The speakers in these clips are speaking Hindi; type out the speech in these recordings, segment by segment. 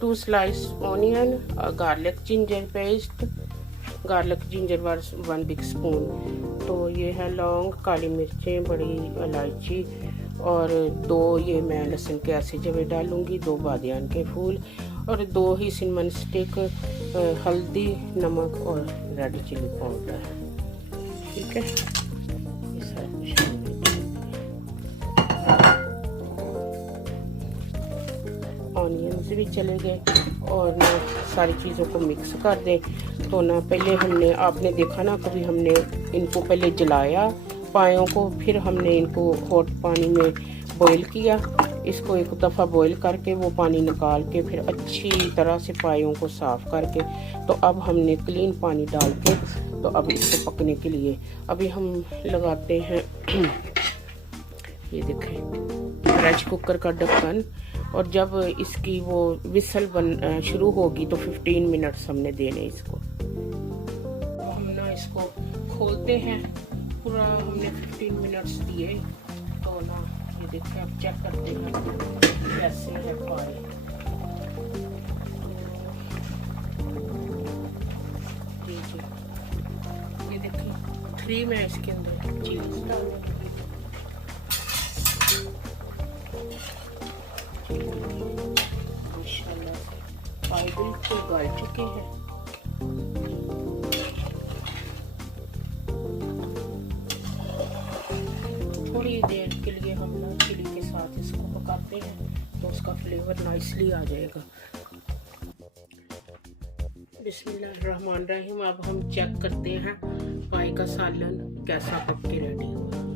2 slice onion, garlic ginger paste, garlic ginger 1 big spoon. तो ये है लौंग, काली मिर्चें, बड़ी इलायची और 2 ये मैं लहसुन के ऐसे जवे डालूंगी, 2 बादियान के फूल और 2 ही सिनमन स्टिक, हल्दी, नमक और रेड चिली पाउडर। ठीक है, ये सारा कुछ ऑनियंस भी चले गए और ना सारी चीज़ों को मिक्स कर दें। तो ना पहले हमने, आपने देखा ना, कभी हमने इनको पहले जलाया पायों को, फिर हमने इनको हॉट पानी में बॉईल किया। इसको एक दफ़ा बॉईल करके वो पानी निकाल के फिर अच्छी तरह से पायों को साफ़ करके, तो अब हमने क्लीन पानी डाल के, तो अब इसको पकने के लिए अभी हम लगाते हैं ये देखें राइस कुकर का ढक्कन। और जब इसकी वो विसल बन शुरू होगी तो 15 मिनट्स हमने देने इसको। तो हम ना इसको खोलते हैं, पूरा हमने 15 मिनट्स दिए। तो ना ये देखिए, अब चेक करते हैं कैसे है पाए। जी जी, ये देखिए 3 में इसके अंदर चीज़ डालने की माशाल्लाह पाए बिल्कुल गल चुके हैं। थोड़ी देर के लिए हम ना चिली के साथ इसको पकाते हैं तो उसका फ्लेवर नाइसली आ जाएगा। बिस्मिल्लाहिर्रहमानिर्रहीम। अब हम चेक करते हैं पाए का सालन कैसा पक के रेडी हुआ।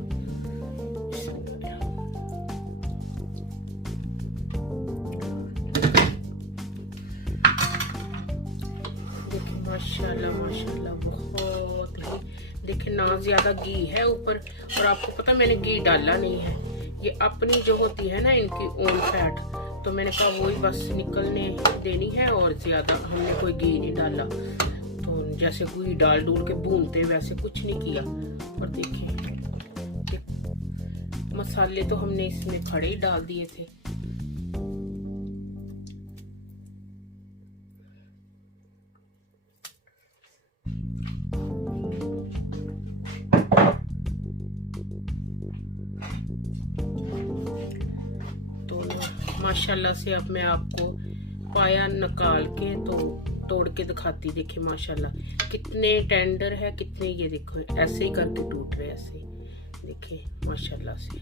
माशाल्लाह माशाल्लाह बहुत ही, देखिए ना ज़्यादा घी है ऊपर, और आपको पता मैंने घी डाला नहीं है, ये अपनी जो होती है ना इनकी ओन फैट, तो मैंने कहा वही बस निकलने देनी है और ज़्यादा हमने कोई घी नहीं डाला। तो जैसे घी डाल डूल के भूनते वैसे कुछ नहीं किया। और देखिए मसाले तो हमने इसमें खड़े ही डाल दिए थे। माशाल्लाह से अब मैं आपको पाया निकाल के तो तोड़ के दिखाती। देखिए माशाल्लाह कितने टेंडर है, कितने, ये देखो ऐसे ही करके टूट रहे, ऐसे देखिए माशाल्लाह से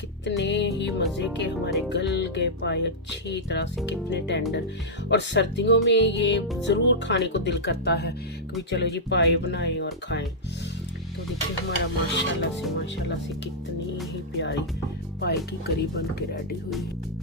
कितने ही मज़े के हमारे गल गए पाए अच्छी तरह से, कितने टेंडर। और सर्दियों में ये ज़रूर खाने को दिल करता है कि चलो जी पाए बनाएं और खाएं। तो देखिए हमारा माशाल्लाह से कितनी ही प्यारी पाए की करी बन के रेडी हुई।